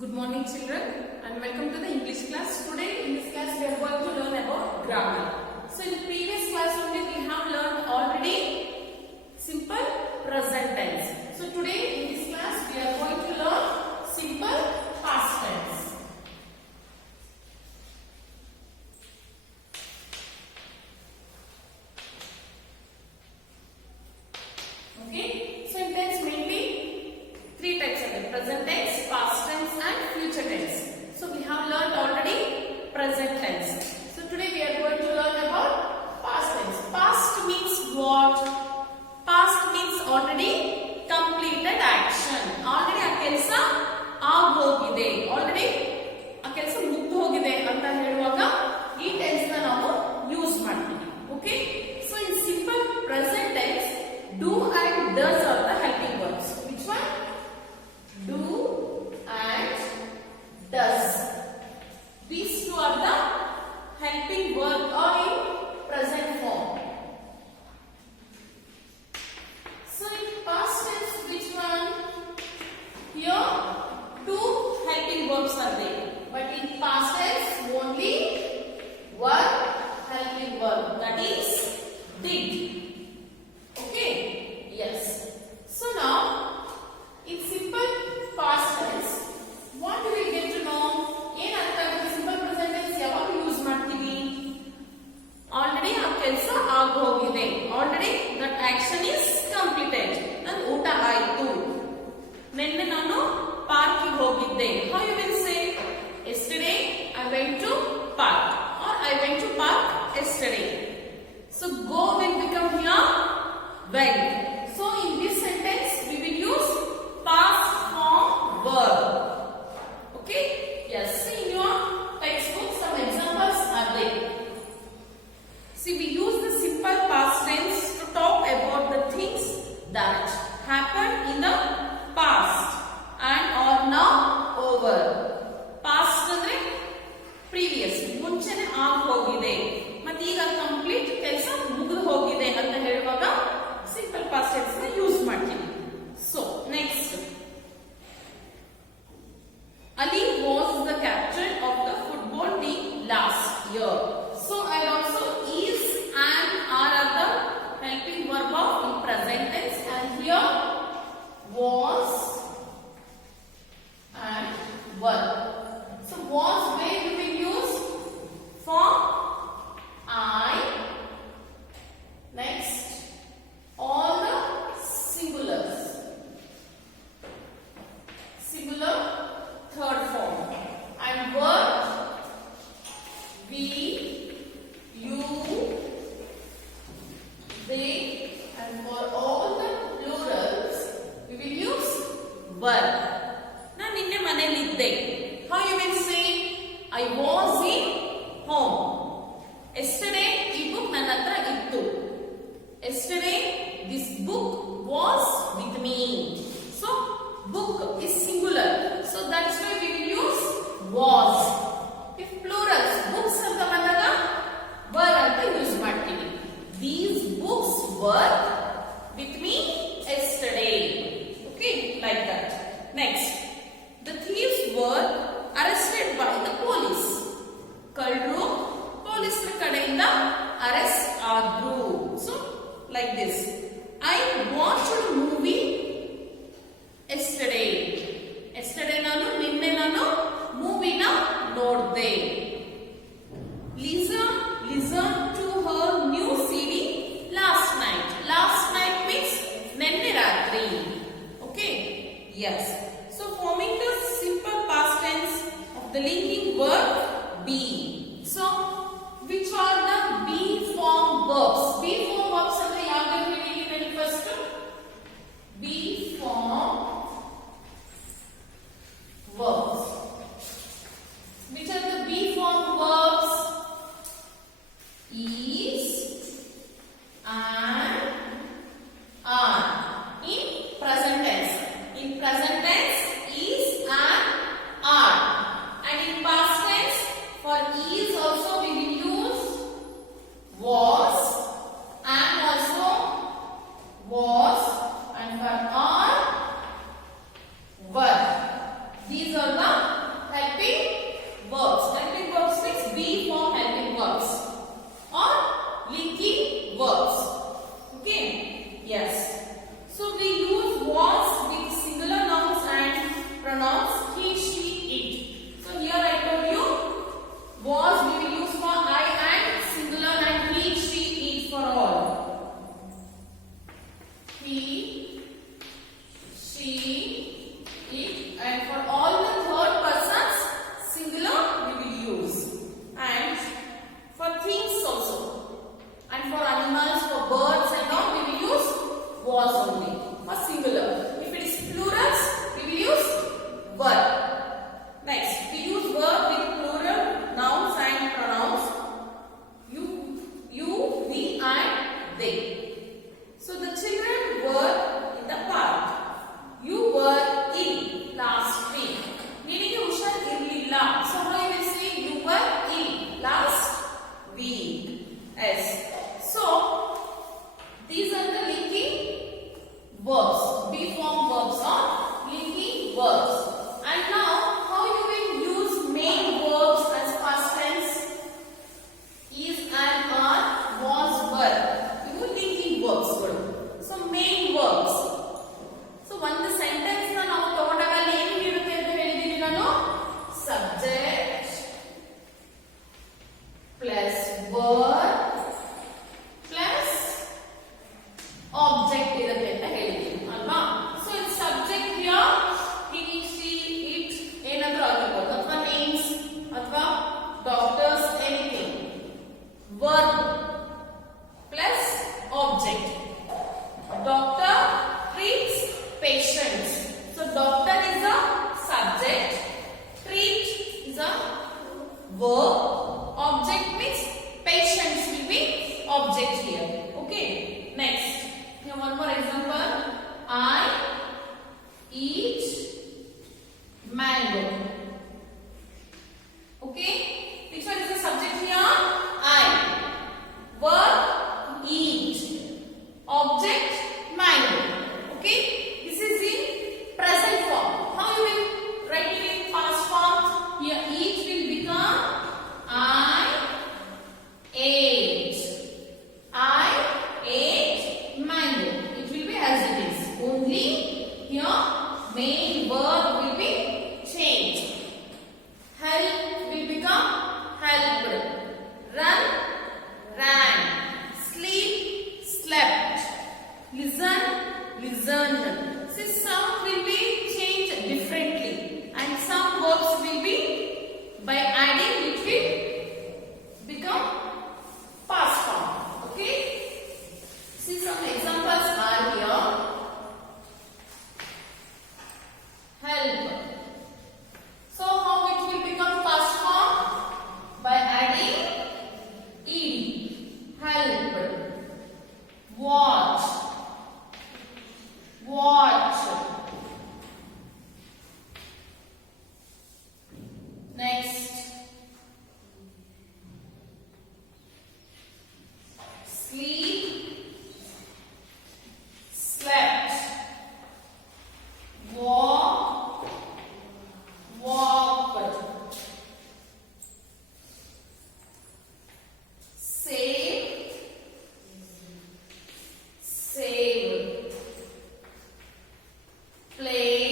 Good morning children and welcome to the English class. Today in this class we are going to learn about grammar. So in the previous class only we have learned already simple present tense. So today in this class we are going to learn simple past tense. Okay, so in tense mainly three types of it: present tense, past tense and future tense. So we have learned already present tense. So today we are going to learn about past tense. Past means what? Past means already completed action. Already ಆ ಕೆಲಸ ಆಗೋಗಿದೆ. Already ಆ ಕೆಲಸ ಮುಗ್ದು ಹೋಗಿದೆ ಅಂತ ಹೇಳುವಾಗ ಈ ಟೆನ್ಸ್ ನ ನಾವು ಯೂಸ್ ಮಾಡ್ತೀವಿ. Okay? So in simple present tense, do and does are the helping verbs. Which one? Do and does. These two are the helping verb or in present form. So in past tense, which one? Here two helping verbs are there. But in past tense, only one helping verb. That is did. Okay? Yes. So now, in simple past tense, what do we get to know? ಏನು ಅರ್ಥ ಆಗುತ್ತೆ? Simple present tense ಯಾವಾಗ use ಮಾಡ್ತೀವಿ? Already ಆ ಕೆಲಸ ಆಗೋಗಿದೆ. Already that action is completed. ನಾನು ಊಟ ಆಯಿತು. ನಿನ್ನೆ ನಾನು ಪಾರ್ಕಿಗೆ ಹೋಗಿದ್ದೆ. How you will say? Yesterday I went to park or I went to park yesterday. So go will become here went. So in this sentence we will use past form verb. Okay? Yes. See in your textbook some examples are there. See, we use the simple past tense to talk about the things that happened in the past and are now over. Past ಅಂದ್ರೆ previous, ಮುಂಚೆನೆ ಆಗಿ ಹೋಗಿದೆ ಮತ್ತೆ ಈಗ complete ಕೆಲಸ ಮುಗಿದು ಹೋಗಿದೆ ಅಂತ ಹೇಳುವಾಗ simple past tense ನ ಯೂಸ್ ಮಾಡ್ತೀವಿ. So next, Ali was the captain of the football team last year. So and also is and are the helping verb of in present tense, and here was and were. So was where you will use for I. Next, all the singulars. Singular third form. And were, we, you, they, and for all the plurals we will use were. ನಾನು ನಿನ್ನೆ ಮನೆಯಲ್ಲಿದ್ದೆ. How you will say? I was in home. Yesterday ಈ book ನನ್ನ ಹತ್ರ ಇತ್ತು. Yesterday this book was with me. So book is singular. So that's why we will use was. If plurals books ಅಂತ ಬಂದಾಗ were ಅಂತ use ಮಾಡ್ತೀವಿ. These books were with me yesterday. Okay, like that. Next, the thieves were arrested by the police. ಕಳ್ಳರು ಪೊಲೀಸರ ಕಡೆಯಿಂದ arrest ಆದ್ರು. So like this, I watched a movie yesterday. Yesterday ನಿನ್ನೆ ನಾನು ಮೂವಿನ ನೋಡ್ದೆ. Lisa listened to her new CD last night. Last night means ನಿನ್ನೆ ರಾತ್ರಿ. Okay? Yes. So forming the simple past tense of the linking verb be. So which are the be form verbs? Be form verbs ಅಂದ್ರೆ ಯಾವ್ದು ಹೇಳಿ first? Be form verbs. Which are the be form verbs? Is and are in present tense. In present tense, is and are. And in past tense, for is also we will use was and also was, and for are were. These are the she, it, and for all the third persons, singular we will use. And for things also, and for animals, for birds and all, we will use was only for singular. If it is plurals, we will use were. Next, we use verb with plural nouns and pronouns you, we, and they. So the children were in the park. You were in last week. Meaning you shall irlilla. So how you will say you were in last week. Yes. So these are the linking verbs. B form verbs are linking verbs. And now how you will use main verbs as past tense? Is and are, was, were. You will linking verbs. So main verbs. So one the sentence na ನಾವು ತಗೊಂಡಾಗ ಅಲ್ಲಿ ಏನು ಇರುತ್ತೆ ಅಂತ ಹೇಳಿದೀನಿ ನಾನು subject plus verb plus object ಇರುತ್ತೆ ಅಂತ ಹೇಳಿದೀನಿ ಅಲ್ವಾ. So it subject here he, she, it ಏನಾದರೂ ಆಗಿರಬಹುದು ಅಥವಾ names ಅಥವಾ doctors anything. Verb plus object. Doctor treats patients. So doctor is a subject, treat is a verb, object means patients will be object here. Okay. Next, here one more example. I eat mango. Okay. Which one is the subject here? I. Verb eat. Object mango. Okay. This is in present form. How you will write it in past form? Here eat will become I ate. I ate mango. It will be as it is. Only here main verb will be changed. Help will become helped. Run, ran. Sleep, slept. Listen, listened. See, some will be changed differently and some verbs will be by adding it will become past form. Okay. See, some examples are here. Help. So how it will become past form? By adding ed. Help. Watch. Watch. Next. Sleep. Slept. Walk. Walked. Save. Saved. Play.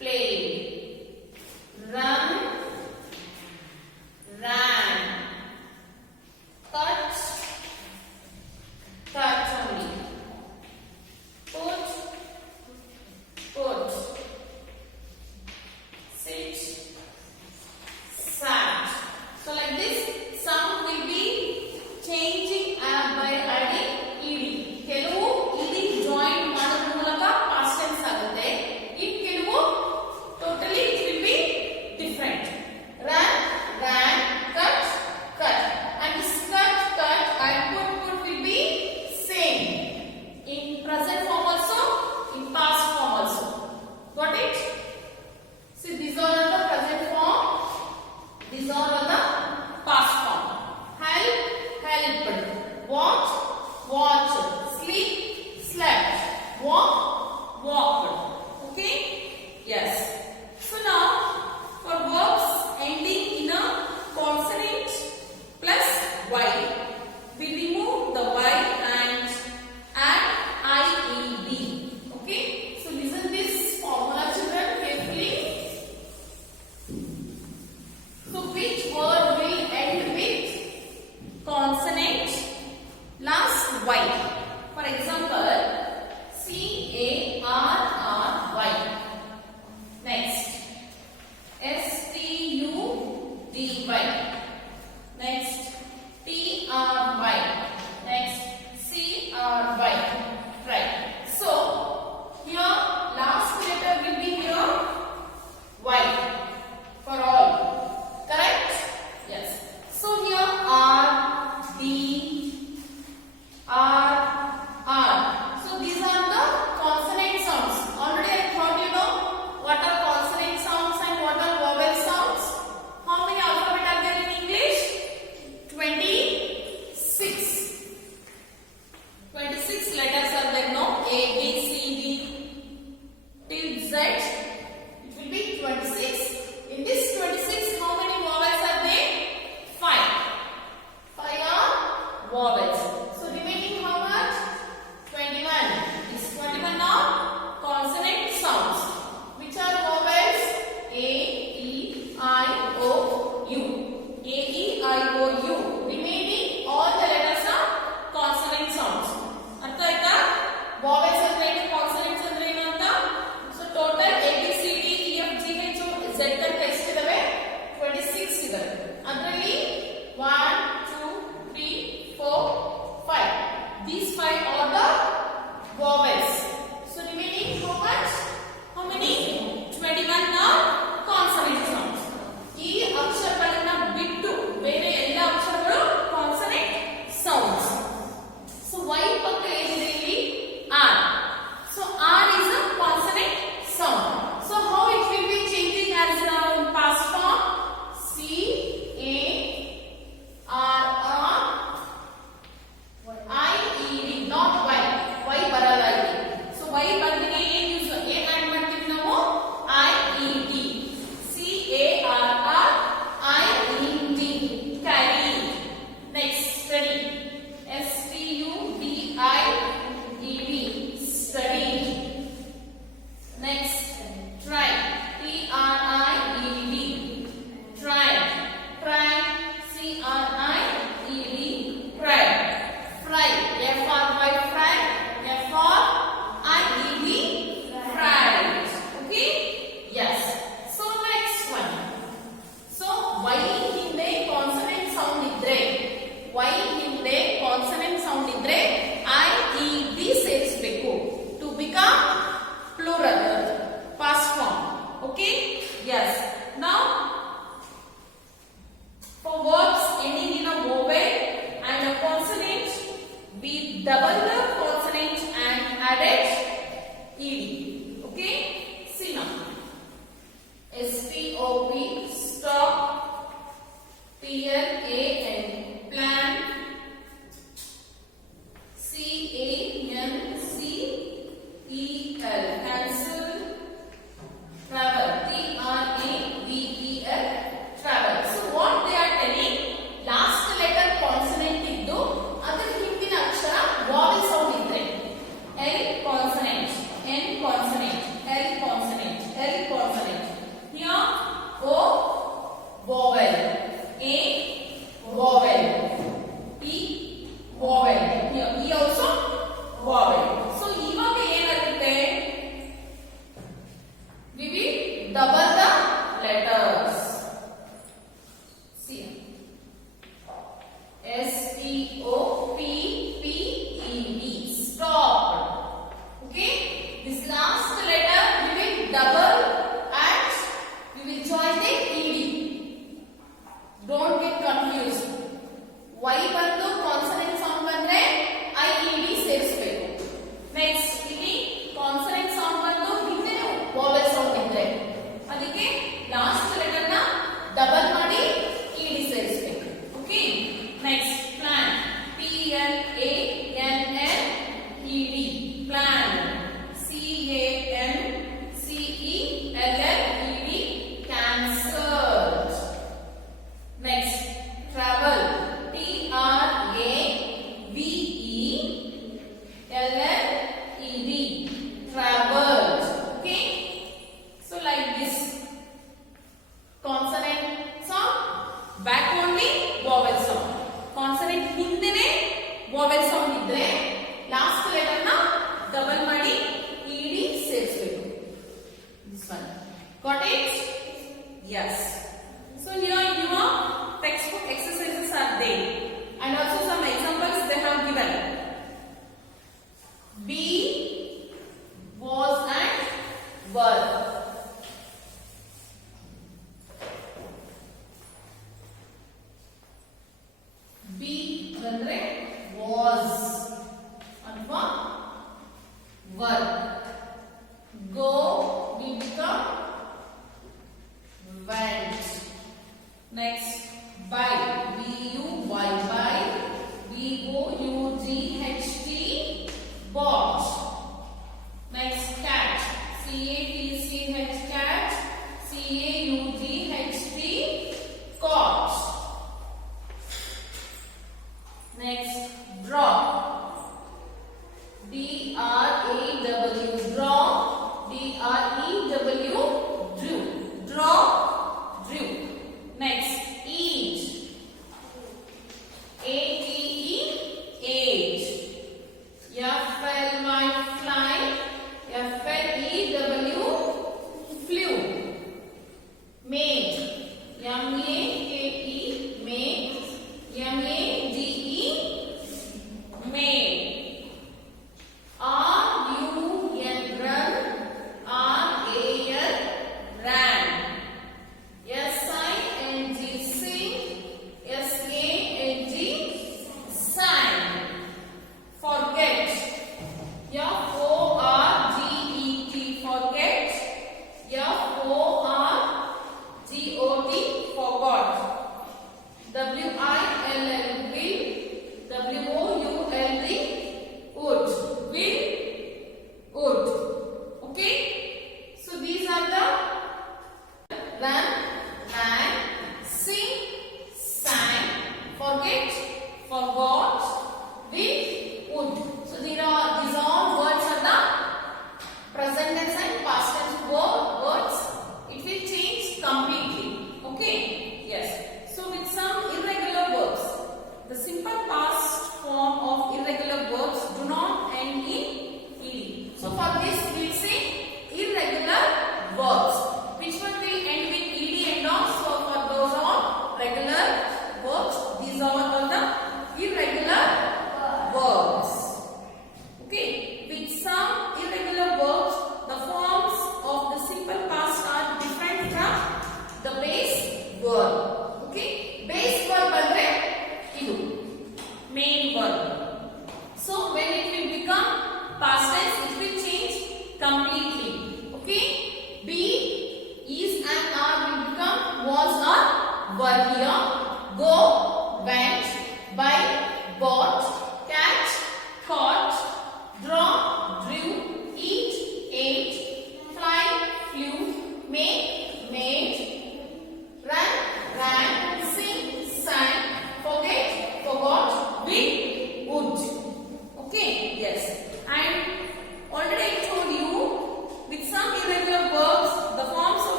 Played. Run. Ran. Cut. Cut only. Put. Put. Sit. Sat. So like this, some will be changing by adding ed. ಕೆಲವು ed join ಮಾಡೋದ್ರ ಮೂಲಕ past tense ಆಗುತ್ತೆ. ಇನ್ ಕೆಲವು totally it will be different. Run, ran, cut, cut. And this cut, cut and put will be same. In present form also, in past form also. Got it? See, these are the present form. These are the past form. Help, helped. Watch, watched. Sleep, slept. Walk, walked. Okay? Yes. So now, for verbs ending in a consonant plus y, we remove the y and add ied. Okay? So listen this formula, children, carefully. So which word will end with consonant last y? For example, y ಬದಲಿಗೆ ಏನ್ use ಏನ್ add ಮಾಡ್ತೀವಿ ನಾವು IED CARRIED carry. Next study STUDIED study. Next try TRIED try try CRIED try fry FRY fry FRIED fried. Okay, yes. So next one. So y ಹಿಂದೆ consonant sound ಇದ್ರೆ y ಹಿಂದೆ consonant sound ಇದ್ರೆ IED ಸೇರಿಸಬೇಕು to become plural past form. Okay, yes. Now for verbs ending in a vowel and a consonant, we double the consonant and added ed. Okay, see now. STOP stop, PLAN plan, CANCEL cancel, travel TRAVEL travel. So what they are telling, last letter consonant iddu adar hindina akshara vowel sound idre L consonant N consonant L consonant L consonant, here O vowel, A vowel, E vowel, here E also vowel. So ivaga enagutte, we will double the letters. See, STOPPED stop. Okay, this last letter we will double and we will join the ED. Don't get confused. Y ಬಂದು consonant sound ಬಂದ್ರೆ IED ಸೇರಿಸಬೇಕು. Next ಇಲ್ಲಿ consonant sound ಬಂದು ಹಿಂದೆ ವೋವೆಲ್ sound ಇದ್ರೆ ಅದಕ್ಕೆ last letter ನ double ಮಾಡಿ ED ಸೇರಿಸಬೇಕು. Okay, next plan PLANNED plan CANCELLED cancelled. Next travel TRAVELLED traveled. Okay, so like this consonant sound, back only vowel sound. Consonant hindene vowel sound idre last letter na double ಮಾಡಿ ED ಸೇರಿಸಬೇಕು. This one, got it? Yes. So here your textbook exercises are there and also some examples they have given. Be, was and were. Be ಅಂದ್ರೆ was ಅಥವಾ were. Go will become went. Next buy, BUY buy, BOUGHT bought. Next cat, CATCH cat, CAUGHT caught. Next draw, DRAW draw, DREW drew, draw drew. Next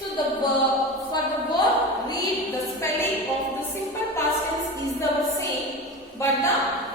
So the verb, for the verb read, the spelling of the simple past tense is the same, but the